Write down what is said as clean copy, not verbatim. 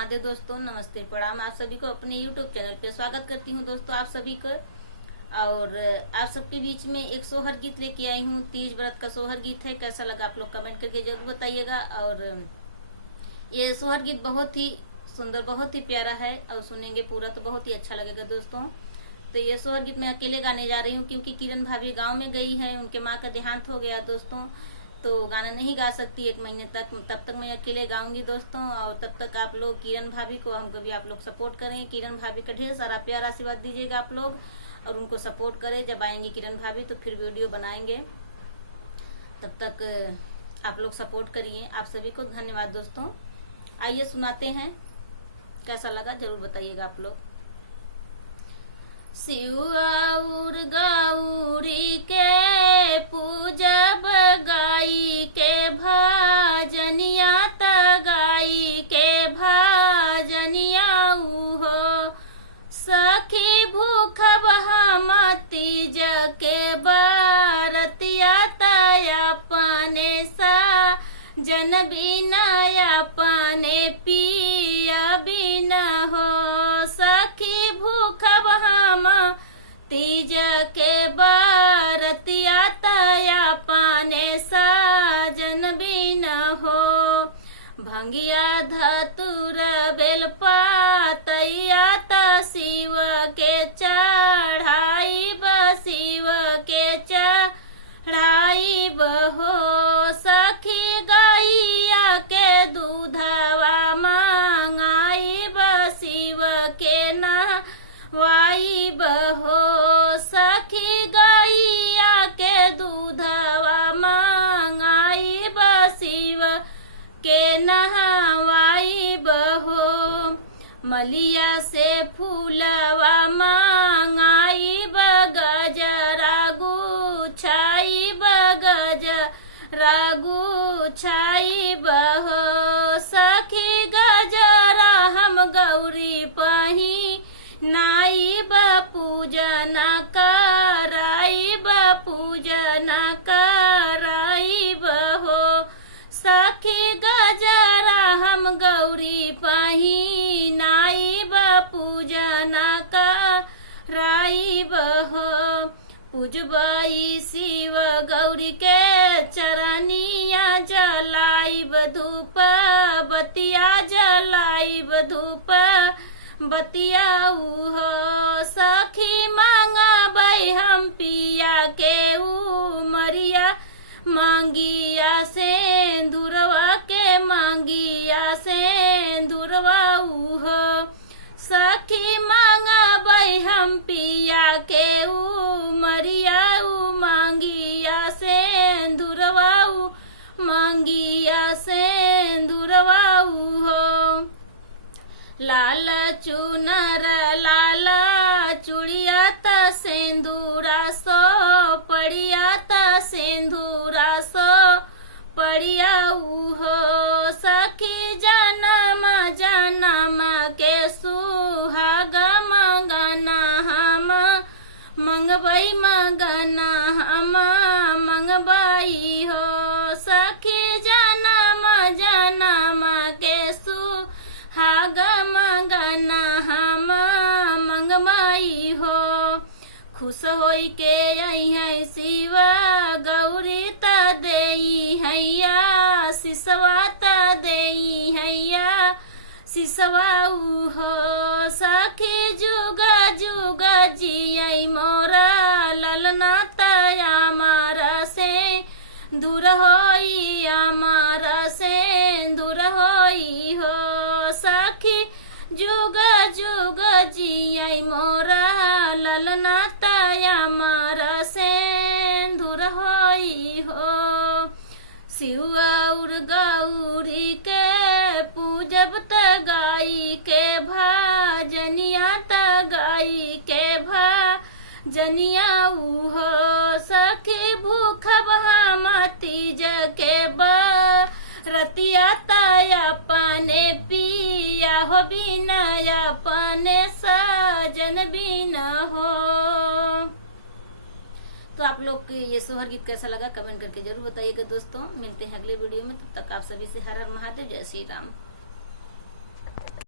महादेव दोस्तों, नमस्ते प्रणाम। आप सभी को अपने YouTube चैनल पे स्वागत करती हूँ दोस्तों, आप सभी को। और आप सबके बीच में एक सोहर गीत लेके आई हूँ। तीज व्रत का सोहर गीत है। कैसा लगा आप लोग कमेंट करके जरूर बताइएगा। और ये सोहर गीत बहुत ही सुंदर, बहुत ही प्यारा है और सुनेंगे पूरा तो बहुत ही अच्छा लगेगा दोस्तों। तो ये सोहर गीत मैं अकेले गाने जा रही हूँ क्योंकि किरण भाभी गाँव में गई है, उनके माँ का देहांत हो गया दोस्तों। तो गाना नहीं गा सकती 1 महीने तक, तब तक मैं अकेले गाऊंगी दोस्तों। और तब तक आप लोग किरण भाभी को, हमको भी आप लोग सपोर्ट करें। किरण भाभी का ढेर सारा प्यार आशीर्वाद दीजिएगा आप लोग और उनको सपोर्ट करें। जब आएंगी किरण भाभी तो फिर वीडियो बनाएंगे, तब तक आप लोग सपोर्ट करिए। आप सभी को धन्यवाद दोस्तों। आइए सुनाते हैं, कैसा लगा जरूर बताइएगा आप लोग। शिव और गौरी के पूजब गाई के भजनिया त गाई के भजनिया हो। सखी भूखब हम तीज के बरतिया तया पाने सा जन बिना पाने पिया बिना हो। सखी भूखब हम तीज के बरतिया तया पाने साजन बिना हो। भंगिया धतुर बेलपातैया त शिव के चढ़ाई शिव के चढ़ाई हो। सखी गैया के दूधवा मांगाई शिव के नहवाई हो। सखी गैया के दूधवा मांगाई शिव के नहवाई हो। मलिया से फूलवा मांगाई गजरा गुछाई गजरा गुछाई हो। सखी गजरा हम गौरी पही नाई पूजन कराई पूजन कराई हो। सखी गजरा हम गौरी पही नाई पूजन कराई हो। पूजबई शिव गौरी के चरनिया जलाइब धूप बतिया जलाइब धूप बतिया हो। सखी मांगबई हम पिया के उमरिया मांगिया से दूरवा के मांगिया से दूरवा हो। सखी मांगबई हम पिया के उमरिया मांगिया से दूरवा मांगिया से दूरवा हो। लाल चुनर लाल चूड़िया त सिंदूरा सो पड़िया त सिंदूरा सो पड़िया हो। सखी जन्म जन्म के सुहाग मंगना हम मंगबई मंगना हम मंगबई हो। सखी जन्म जन्म के सुहाग मंगना हम मंगबई हो। खुश होई के आई है शिव गौरी त देई हैया सिसवा त देई हैया सिसवा हो। सखी जुग जुग जियई मोरा ललना तया मारा से दूर होई मारा से दूर होई हो। सखी जुग जुग जियई मोरा ललना तया मारा से दूर होई हो। शिव और गौरी के पूजब त गाई के भजनिया त गाई के भजनिया हो। सखी भूखब हम तीज के बरतिया तया पाने पिया हो बिना पाने सजन बिना हो। तो आप लोग को ये सोहर गीत कैसा लगा कमेंट करके जरूर बताइएगा दोस्तों। मिलते हैं अगले वीडियो में, तब तक आप सभी से हर हर महादेव, जय श्री राम।